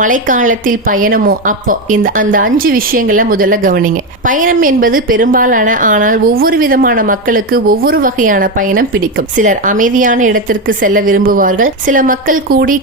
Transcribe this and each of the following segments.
மழைக்காலத்தில் பயணமோ அப்போ அந்த 5 விஷயங்களை முதல்ல கவனிங்க. பயணம் என்பது பெரும்பாலான ஆனால் ஒவ்வொரு விதமான மக்களுக்கு ஒவ்வொரு வகையான பயணம் பிடிக்கும். சிலர் அமைதியான இடத்திற்கு செல்ல விரும்புவார்கள். சில மக்கள்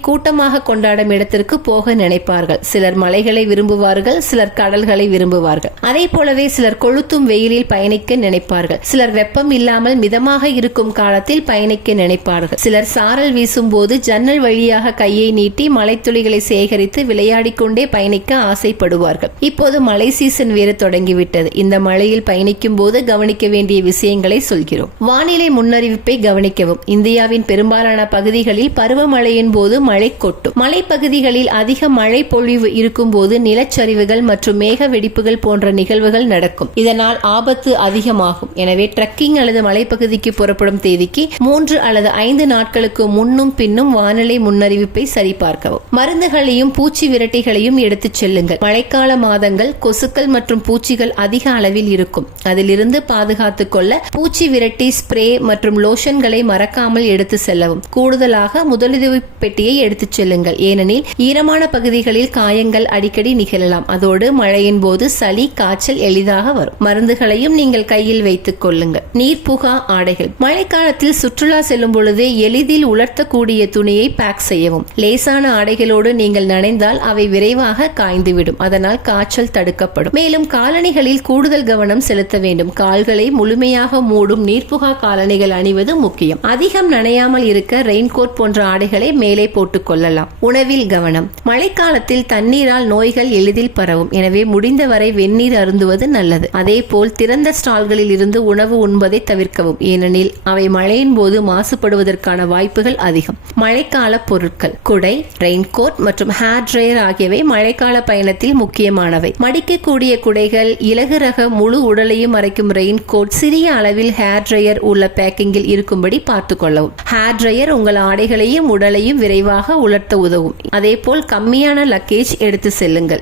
கூட்டமாக கொண்டாடும் இடத்திற்கு போக நினைப்பார்கள். சிலர் மலைகளை விரும்புவார்கள். சிலர் கடல்களை விரும்புவார்கள். அதே போலவே சிலர் கொளுத்தும் வெயிலில் பயணிக்க நினைப்பார்கள். சிலர் வெப்பம் இல்லாமல் மிதமாக இருக்கும் காலத்தில் பயணிக்க நினைப்பார்கள். சிலர் சாரல் வீசும் போது ஜன்னல் வழியாக கையை நீட்டி மழைத்துளிகளை சேகரித்து விளையாடிக் கொண்டே பயணிக்க ஆசைப்படுவார்கள். இப்போது மழை சீசன் வேறு தொடங்கிவிட்டது. இந்த மழையில் பயணிக்கும் போது கவனிக்க வேண்டிய விஷயங்களை சொல்கிறோம். வானிலை முன்னறிவிப்பை கவனிக்கவும். இந்தியாவின் பெரும்பாலான பகுதிகளில் பருவமழையின் போது மழை கொட்டும். மலைப்பகுதிகளில் அதிக மழை பொழிவு இருக்கும் போது நிலச்சரிவுகள் மற்றும் மேக வெடிப்புகள் போன்ற நிகழ்வுகள் நடக்கும். இதனால் ஆபத்து அதிகமாகும். எனவே ட்ரக்கிங் அல்லது மலைப்பகுதிக்கு புறப்படும் தேதிக்கு 3 அல்லது 5 நாட்களுக்கு முன்னும் பின்னும் வானிலை முன்னறிவிப்பை சரிபார்க்கவும். மருந்துகளையும் பூச்சி விரட்டிகளையும் எடுத்துச் செல்லுங்கள். மழைக்கால மாதங்கள் கொசுக்கள் மற்றும் பூச்சிகள் அதிக அளவில் இருக்கும். அதிலிருந்து பாதுகாத்துக் கொள்ள பூச்சி விரட்டி, ஸ்ப்ரே மற்றும் லோஷன்களை மறக்காமல் எடுத்து செல்லவும். கூடுதலாக முதலுதவி பெட்டியை எடுத்துச் செல்லுங்கள். ஏனெனில் ஈரமான பகுதிகளில் காயங்கள் அடிக்கடி நிகழலாம். அதோடு மழையின் போது சளி, காய்ச்சல் எளிதாக வரும். மருந்துகளையும் நீங்கள் கையில் வைத்துக் கொள்ளுங்கள். நீர்ப்புகா ஆடைகள். மழைக்காலத்தில் சுற்றுலா செல்லும் பொழுது எளிதில் உலர்த்தக்கூடிய துணியை பேக் செய்யவும். லேசான ஆடைகளோடு நீங்கள் நனைந்தால் அவை விரைவாக காய்ந்துவிடும். அதனால் காய்ச்சல் தடுக்கப்படும். மேலும் காலணிகளில் கூடுதல் கவனம் செலுத்த வேண்டும். கால்களை முழுமையாக மூடும் நீர்ப்புகா காலணிகள் அணிவது முக்கியம். அதிகம் நனையாமல் இருக்க ரெயின்கோட் போன்ற ஆடைகளை மேலே போட்டுக் கொள்ளலாம். உணவில் கவனம். மழைக்காலத்தில் தண்ணீரால் நோய்கள் எளிதில் பரவும். எனவே முடிந்தவரை வெந்நீர் அருந்துவது நல்லது. அதே போல் திறந்த ஸ்டால்களில் இருந்து உணவு உண்பதை தவிர்க்கவும். ஏனெனில் அவை மழையின் போது மாசுபடுவதற்கான வாய்ப்புகள் அதிகம். மழைக்கால பொருட்கள். குடை, ரெயின்கோட் மற்றும் ஹேர் ட்ரையர் ஆகியவை மழைக்கால பயணத்தில் முக்கியமானவை. மடிக்கக்கூடிய குடைகள், இலகு ரக முழு உடலையும் மறைக்கும் ரெயின்கோட், சிறிய அளவில் ஹேர் ட்ரையர் உள்ள பேக்கிங்கில் இருக்கும்படி பார்த்துக் கொள்ளவும். ஹேர் ட்ரையர் உங்கள் ஆடைகளையும் உடலையும் விரைவாக உலர்த்த உதவும். அதே போல் கம்மியான லக்கேஜ் எடுத்து செல்லுங்கள்.